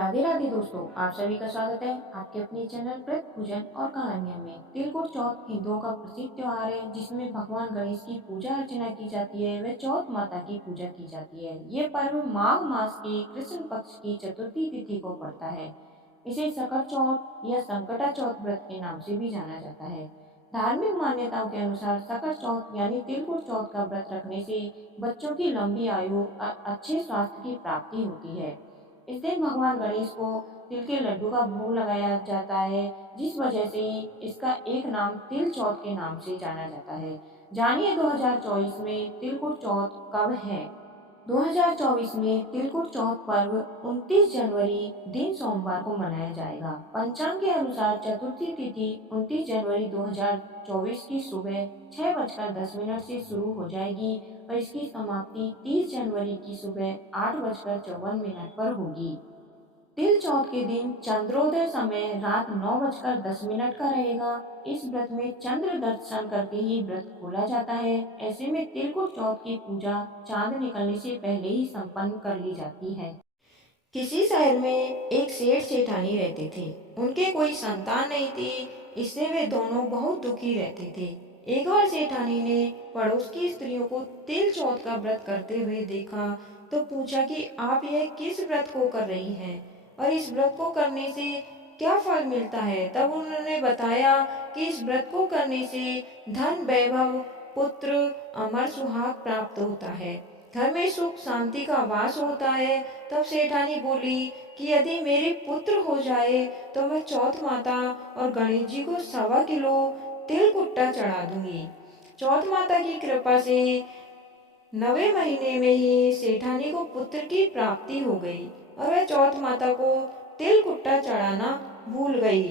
राधे राधे दोस्तों, आप सभी का स्वागत है आपके अपने चैनल व्रत पूजन और कहानियों में। तिलकुट चौथ हिंदुओं का प्रसिद्ध त्योहार है जिसमें भगवान गणेश की पूजा अर्चना की जाती है व चौथ माता की पूजा की जाती है। ये पर्व माघ मास के कृष्ण पक्ष की चतुर्थी तिथि को पड़ता है। इसे सकल चौथ या संकटा चौथ व्रत के नाम से भी जाना जाता है। धार्मिक मान्यताओं के अनुसार सकल चौथ यानी तिलकुट चौथ का व्रत रखने से बच्चों की लंबी आयु अच्छे स्वास्थ्य की प्राप्ति होती है। इस दिन भगवान गणेश को तिल के लड्डू का भोग लगाया जाता है, जिस वजह से इसका एक नाम तिल चौथ के नाम से जाना जाता है। जानिए 2024 में तिलकुट चौथ कब है। 2024 में तिलकुट चौथ पर्व 29 जनवरी दिन सोमवार को मनाया जाएगा। पंचांग के अनुसार चतुर्थी तिथि 29 जनवरी 2024 की सुबह 6:10 से शुरू हो जाएगी और इसकी समाप्ति 30 जनवरी की सुबह 8:54 पर होगी। तिल चौथ के दिन चंद्रोदय समय रात 9:10 का रहेगा। इस व्रत में चंद्र दर्शन करके ही व्रत खोला जाता है। ऐसे में तिलकुट चौथ की पूजा चांद निकलने से पहले ही संपन्न कर ली जाती है। किसी शहर में एक सेठ सेठानी रहते थे। उनके कोई संतान नहीं थी, इससे वे दोनों बहुत दुखी रहते थे। एक बार सेठानी ने पड़ोस की स्त्रियों को तिल चौथ का व्रत करते हुए देखा तो पूछा कि आप यह किस व्रत को कर रही हैं और इस व्रत को करने से क्या फल मिलता है। तब उन्होंने बताया कि इस व्रत को करने से धन वैभव पुत्र अमर सुहाग प्राप्त होता है, घर में सुख शांति का वास होता है। तब सेठानी बोली कि यदि मेरे पुत्र हो जाए तो मैं चौथ माता और गणेश जी को 1.25 किलो तिल कुट्टा चढ़ा दूंगी। चौथ माता की कृपा से 9वें महीने में ही सेठानी को पुत्र की प्राप्ति हो गई और वह चौथ माता को तिल कुट्टा चढ़ाना भूल गई।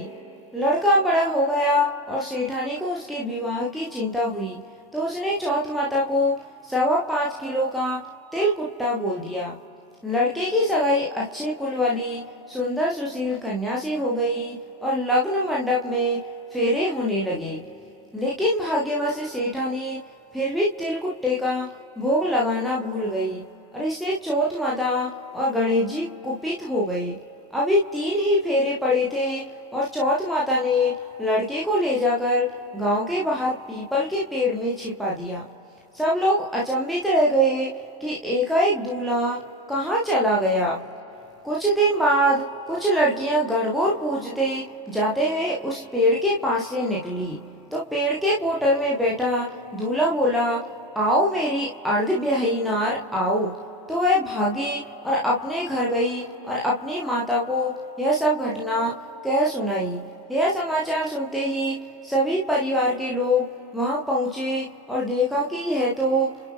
लड़का बड़ा हो गया और सेठानी को उसके विवाह की चिंता हुई तो उसने चौथ माता को 5.25 किलो का तिल कुट्टा बोल दिया। लड़के की सगाई अच्छे कुल वाली सुंदर सुशील कन्या से हो गई और लग्न मंडप में फेरे होने लगे। लेकिन भाग्यवश सेठानी फिर भी तिल कुट्टे का भोग लगाना भूल गई और इससे चौथ माता और गणेश जी कुपित हो गए। अभी 3 ही फेरे पड़े थे और चौथ माता ने लड़के को ले जाकर गांव के बाहर पीपल के पेड़ में छिपा दिया। सब लोग अचंभित रह गए कि एकाएक दूल्हा कहाँ चला गया। कुछ दिन बाद कुछ लड़कियां गणगौर पूजते जाते हुए उस पेड़ के पास से निकली तो पेड़ के पोटर में बैठा दूल्हा बोला, आओ मेरी अर्ध ब्याही नार आओ। तो वह भागी और अपने घर गई और अपनी माता को यह सब घटना कह सुनाई। यह समाचार सुनते ही सभी परिवार के लोग वहां पहुंचे और देखा कि यह तो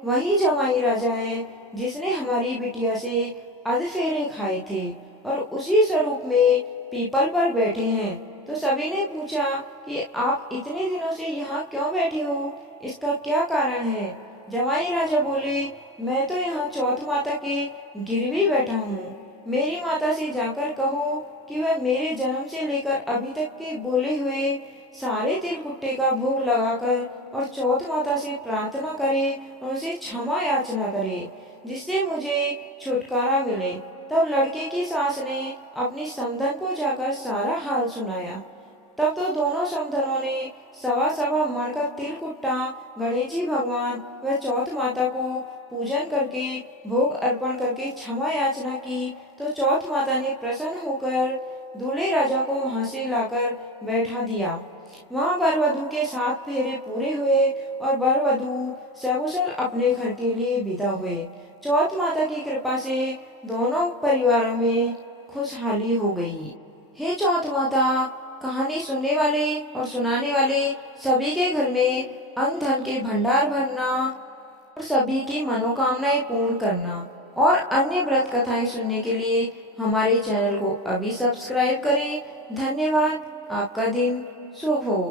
वही जमाई राजा है जिसने हमारी बिटिया से आधे फेरे खाए थे और उसी स्वरूप में पीपल पर बैठे हैं। तो सभी ने पूछा कि आप इतने दिनों से यहाँ क्यों बैठे हो, इसका क्या कारण है। जमाई राजा बोले, मैं तो यहाँ चौथ माता के गिरवी बैठा हूँ। मेरी माता से जाकर कहो कि वह मेरे जन्म से लेकर अभी तक के बोले हुए सारे तिल कुट्टे का भोग लगाकर और चौथ माता से प्रार्थना करे और उनसे क्षमा याचना करे जिससे मुझे छुटकारा मिले। तब लड़के की सास ने अपनी समधन को जाकर सारा हाल सुनाया। तब तो दोनों समधनों ने 1.25 मण का तिल कुट्टा गणेश जी भगवान व चौथ माता को पूजन करके भोग अर्पण करके क्षमा याचना की तो चौथ माता ने प्रसन्न होकर दूल्हे राजा को वहां से लाकर बैठा दिया। वहां वर वधू के 7 फेरे पूरे हुए और वर वधू सकुशल अपने घर के लिए विदा हुए। चौथ माता की कृपा से दोनों परिवारों में खुशहाली हो गई। हे चौथ माता, कहानी सुनने वाले और सुनाने वाले सभी के घर में अन्न धन के भंडार भरना और सभी की मनोकामनाएं पूर्ण करना और अन्य व्रत कथाएं सुनने के लिए हमारे चैनल को अभी सब्सक्राइब करें। धन्यवाद। आपका दिन शुभ हो।